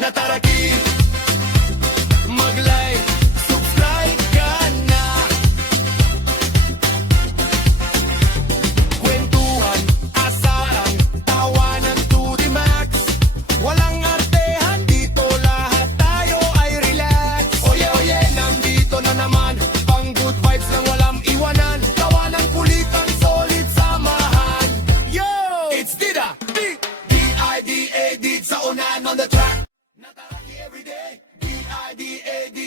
Nataraki, mag-like, subscribe ka na. Kwentuhan, asaran, tawanan to the max. Walang artehan dito, lahat tayo ay relax. Oye, oye, nandito na naman, pang good vibes lang walang iwanan. Tawanan, kulitan, solid samahan. Yo! It's Dida, D-I-D-A-D, sa unan on the track. Nataraki everyday, D-I-D-A-D.